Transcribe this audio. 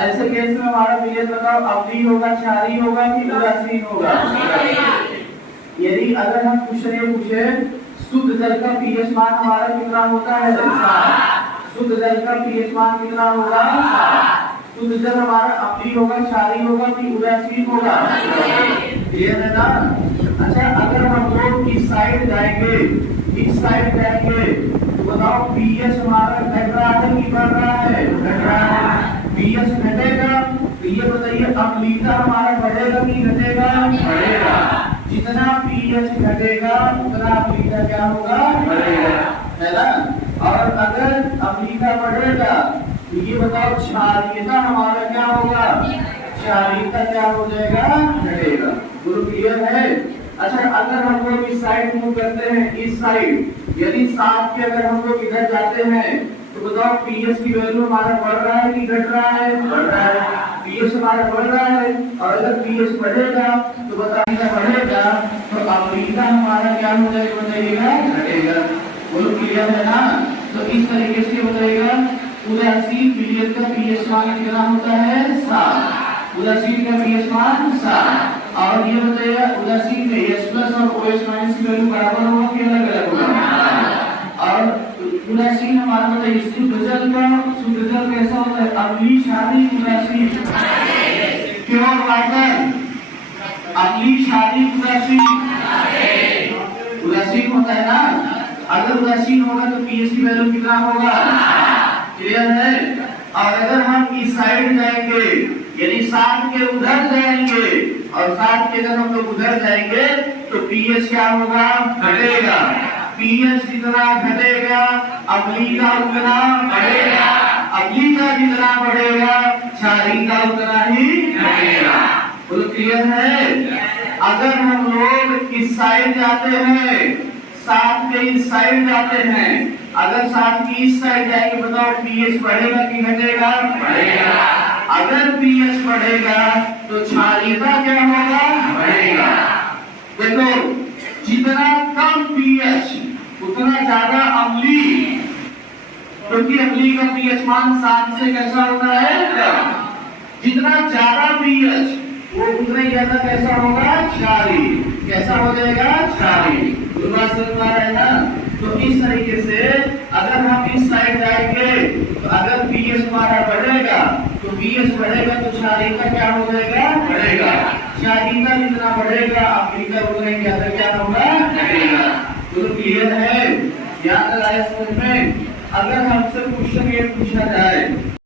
ऐसे केस में हमारा पीएच बताओ अवधि होगा, क्षारीय होगा कि उदासीन होगा? यदि अगर हम क्वेश्चन ये पूछे शुद्ध जल का पीएच मान हमारा कितना होता है? 7। शुद्ध जल का पीएच मान कितना होगा? 7। शुद्ध जल हमारा अवधि होगा, क्षारीय होगा कि उदासीन होगा? क्लियर है ना? अच्छा, अगर हम लोग इस साइड जाएंगे, इस साइड जाएंगे तो बताओ पीएच हमारा घट रहा है कि बढ़ रहा है? घट रहा है। पीएच घटेगा तो ये बताइए अम्लीयता हमारा बढ़ेगा कि घटेगा? बढ़ेगा। जितना पीएच घटेगा उतना अम्लीयता क्या होगा? बढ़ेगा, है ना? और अगर अम्लीयता बढ़ेगा तो ये बताओ क्षारीयता हमारा क्या होगा? क्षारीयता क्या हो जाएगा? घटेगा। बोलो क्लियर है? अच्छा, अगर हम लोग इस साइड मूव करते हैं, इस साइड, यदि 7 के अगर हम लोग इधर जाते हैं तो बताओ पीएच की वैल्यू हमारा बढ़ रहा है कि घट रहा है? बढ़ रहा है। पीएच हमारा बढ़ रहा है और अगर पीएच बढ़ेगा तो बताइएगा बढ़ेगा तो अम्लीयता हमारा क्या हो जाएगा? बताइएगा घटेगा। बोलो क्लियर है ना? तो इस तरीके से बताइएगा उदासीन पीएच का पीएच मान कितना होता है? 7। उदासीन का पीएच मान 7। और ये बताइएगा उदासीन में H+ और OH- की वैल्यू बराबर होगा कि अलग अलग होगा? और उदासीन हमारा बताइए शुद्ध जल कैसा होता है? अम्लीय, क्षारीय, उदासीन? प्योर वाटर अम्लीय, क्षारीय, उदासीन? उदासीन होता है ना? अगर उदासीन होगा तो पीएच की वैल्यू कितना होगा? क्लियर है? और अगर हम इस साइड जाएंगे, यानी 7 के उधर जाएंगे और 7 के अगर हम लोग उधर जाएंगे तो पीएच क्या होगा? घटेगा। पीएच जितना घटेगा अम्लीयता उतना बढ़ेगा। अम्लीयता जितना बढ़ेगा क्षारीयता उतना ही घटेगा। बोलो क्लियर है? अगर हम लोग इस साइड जाते हैं, 7 के इस साइड जाते हैं, अगर 7 की इस साइड जाएंगे बताओ पीएच बढ़ेगा कि घटेगा? बढ़ेगा। अगर पीएच बढ़ेगा तो क्षारीयता क्या होगा? बढ़ेगा। देखो, जितना कम पीएच उतना ज्यादा अम्लीय, क्योंकि अम्लीय का पीएच मान 7 से कैसा होता है? जितना ज्यादा पीएच वो उतना ही ज्यादा कैसा होगा? क्षारीय। कैसा हो जाएगा? क्षारीय। बात समझ में आ रहा है ना? तो इस तरीके से अगर हम इस साइड जाएंगे तो अगर पीएच हमारा बढ़ेगा तो पीएच बढ़ेगा तो क्षारीयता क्या हो जाएगा? बढ़ेगा। क्षारीयता जितना बढ़ेगा अम्लीयता उतना ही ज्यादा क्या होगा? घटेगा। तो क्लियर है? याद आया समझ में? अगर हमसे क्वेश्चन ये पूछा जाए